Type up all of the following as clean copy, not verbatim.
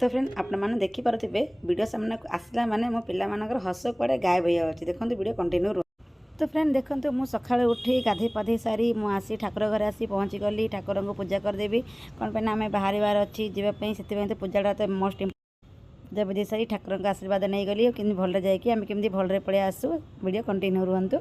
तो फ्रेंड आपण मैंने देखिपे वीडियो सामने आसला माने मो पिला मानकर हस कुआडे गायब हो जाऊँगी। देखो वीडियो कंटिन्यू। तो फ्रेंड देखो मुझे सका उठी गाधे पाधे सारी मुझे ठाकुर घर आसी पहुँची गली। ठाकुर को पूजा करदेवी कौन पे आम बाहर अच्छी जीवाई से पूजाटा तो मोस्ट पूजा बुझे सारी ठाकुर का आशीर्वाद नहीं गली कि भल्ले जाकि आम केमी भल्ले पलि आसू। Video continue रुहतु।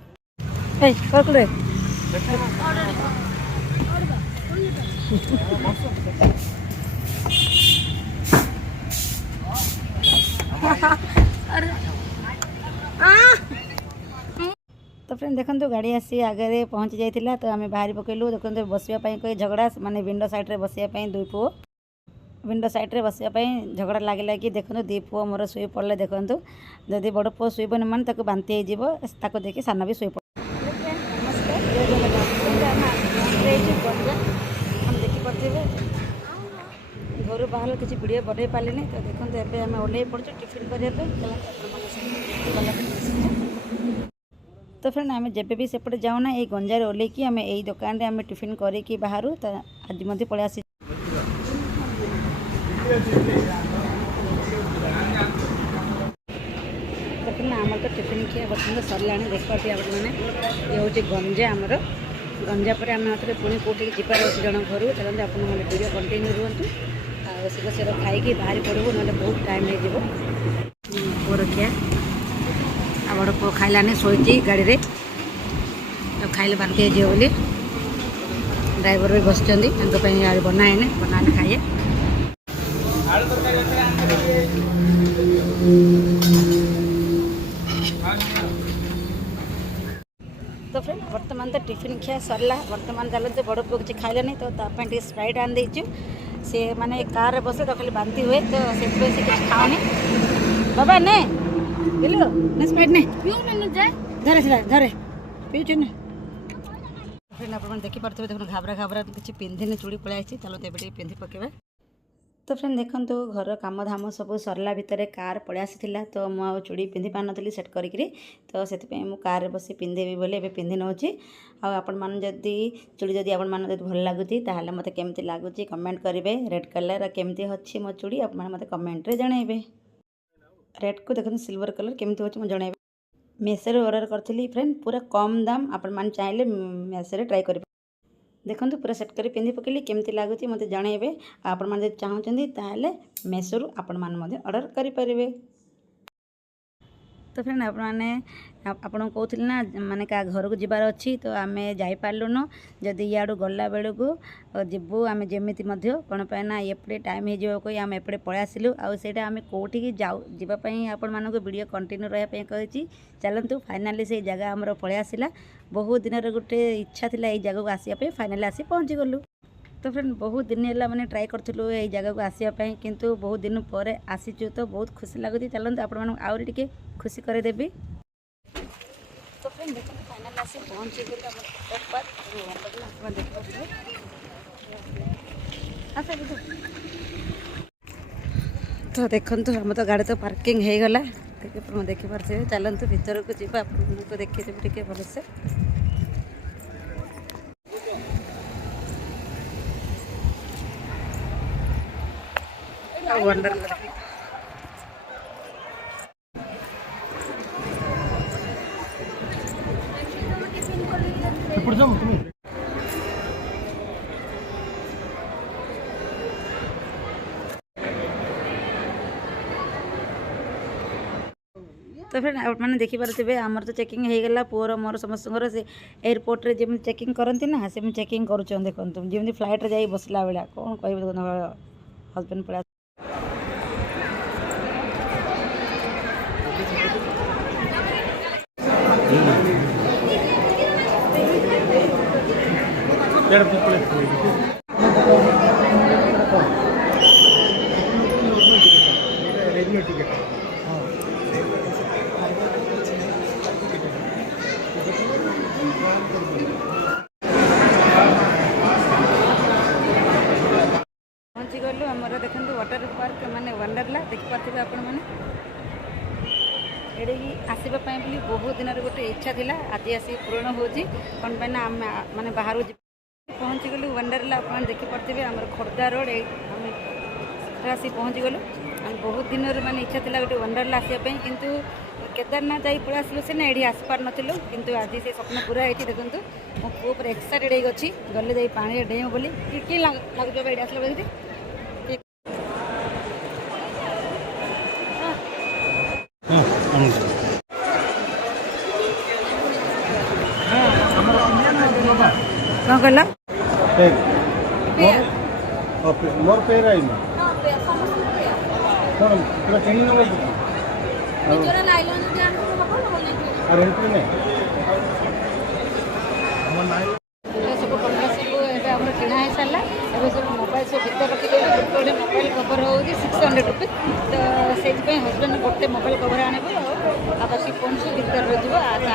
तो फ्रेंड देखो गाड़ी आसी आगे पहुँची जाइए तो आम बाहरी पकड़लु। देखो बसवाई कही झगड़ा माने विंडो साइड्रे बसवाई दुई पुओ विंडो साइड्रे बसवाई झगड़ा लगे कि देखो दी पुओ मोर शुई पड़े। देखो जदि बड़ पुओ शुईबन मान बांति हो देखिए सान भी शुई पड़े। देखिपे घर बाहर किसी वीडियो बढ़े पारे तो देखते एवं आम ओल्ल पड़े टिफिन करने। तो फ्रेंड आम जब भी सेपटे जाऊना ये गंजार ओल्ल कि आम यही दुकान में आम टिफिन करी बाहर आज मध्य पलि आसी। आमर तो टिफिन खिया बर्तमान सरला देखिए मैंने ये हूँ गंजा आमर गंजा पर आम हाथ में पुणी कौटी जीवार अच्छे जन घर चलते आप वीडियो कंटिन्यू रुहतु। शीघ्र शीघ्र खाई बाहरी पड़ू ना बहुत टाइम हो पुअर खिया बड़ पुओ खाइलानी शोची गाड़ी रे खाइले बांति हो बोली ड्राइवर भी बस बनाए बनाने खाइए। तो फ्रेंड बर्तमान तो टिफिन खिया सरला। बर्तमान चलते बड़ पुओ किसी खाइलानी तो तापाई स्प्राइट आन देचु। सी मैंने कार बसे तो खाली बांति हुए तो से किसी खाओनी। बाबा ने बिल्लु ने स्प्राइट ने धरे धरे पीछे ने। फ्रेंड आप देखिपे देखो घाबरा घाबरा किसी पिंधिनी चूड़ी पलि आई चलते पिंधि पकेबा। तो फ्रेंड देखो घर काम धाम सब सरला भितर कार पलि आसी तो मुझे चूड़ी पिंधि पार नी सेट करी तो से कार बस पिंधेबी बोली एवं पिंधि नौची। आपण मैंने जदि चूड़ी जदि आपण मैंने भल लगुच ताहले मते केमती लगुच कमेंट करेंगे। रेड कलर केमती अच्छी मो चूड़ी आप मते कमेंट रे जनइबे। रेड को देखते सिल्वर कलर केमती अच्छे मुझे जनइबे। मेसो ऑर्डर करी फ्रेंड पूरा कम दाम आपण मैंने चाहिए मेसो ट्राई करेंगे। देखो पूरा सेट कर पिंधि पकड़ी केमती लगुच मत जनइबे। आपण मैंने चाहते ताहले मेसो आपण मैंने ऑर्डर करेंगे। तो फ्रेंड आपने कहते ना माने क्या घर को जीवार अच्छी तो आम जापारूनु जदि याडू गला बेलू जीवु आम जमी कौन पाना एपटे टाइम हो आम एपटे पलि आसिलु आईटा आम कौटी की जावाई आपण मानक वीडियो कंटिन्यू रही कही चलतु। फाइनाली से जगह आमर पलि आसला। बहुत दिन गोटे इच्छा थी यही जगह को आसापी फाइनाली आसी पहुँची गलु। तो फ्रेंड बहुत दिन है मैंने ट्राई करूँ यही जगह को आसापी किंतु बहुत दिन पर आसीचु तो बहुत खुशी लगुच। चलते आपण आउरी टिके खुशी करदेवी। तो फ्रेंड देखो फाइनाल आसी पहुँची गए तो देखो आम तो गाड़ी तो पार्किंग हो गला देखिपे। चलतु भीतर को जी आपको देखीदेवी टे भलसे। वंडरला तो फ्रेंड आपने देखिपे आमर तो चेकिंग हो गला पुअर मोर समस्त से एयरपोर्ट रे जमी चेकिंग करती ना से चेकिंग कर देखो जमी फ्लाइट रे जाई बसला बेला कौन कह हजबैंड पड़ा। पहुँची गलु आमर देखो वाटर पार्क माने वंडरला देखिपे आपण मैंने ये आसवाई बोली बहुत दिन गोटे इच्छा थी आज आसी पूरण हो कौन पाई आम माने बाहर पहुँची गलु वंडरला आप देखिपे आम खोर्धा रोड आम आसी पहुँची गलु। बहुत दिन माने इच्छा था गोटे वंडरला आसवाई किंतु केदारनाथ जाई पड़ा आसलु से ना ये आसपार नथिलु किंतु आज से स्वप्न पूरा होती देखु मो पु पूरा एक्साइटेड हो अच्छी गले जाई पानी डेम बोली कि लगुच ये आसला बोली कौन कहल मोर पेर आई पूरा ट्रेनिंग नंबर और एंट्री में सब कपड़ा सब किना हो सारा अब सब मोबाइल सब भितर रखी गोटे मोबाइल कवर हो 600 रुपीज तो से हजबैंड गोटे मोबाइल कवर आने आ बाकी फोन सब भितर रही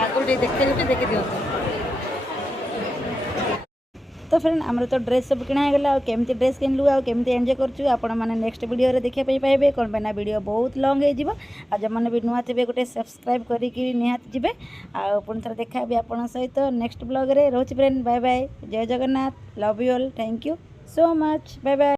आगे देखते देखी दिखाते तो फ्रेंड आमर तो ड्रेस सब किणागला केमती ड्रेस किनलु आ केमती एंजॉय करछु आपण माने नेक्स्ट वीडियो रे देखिया पाइबे कोन बेना वीडियो बहुत लॉन्ग हे जिवो आ जमने भी नुआ थिबे गोटे सब्सक्राइब करी कि निहात जिबे आ पुन थर देखा भी आपण सहित नेक्स्ट ब्लॉग रे रहछि फ्रेंड बाय बाय जय Jagannath love you all thank you so much bye bye.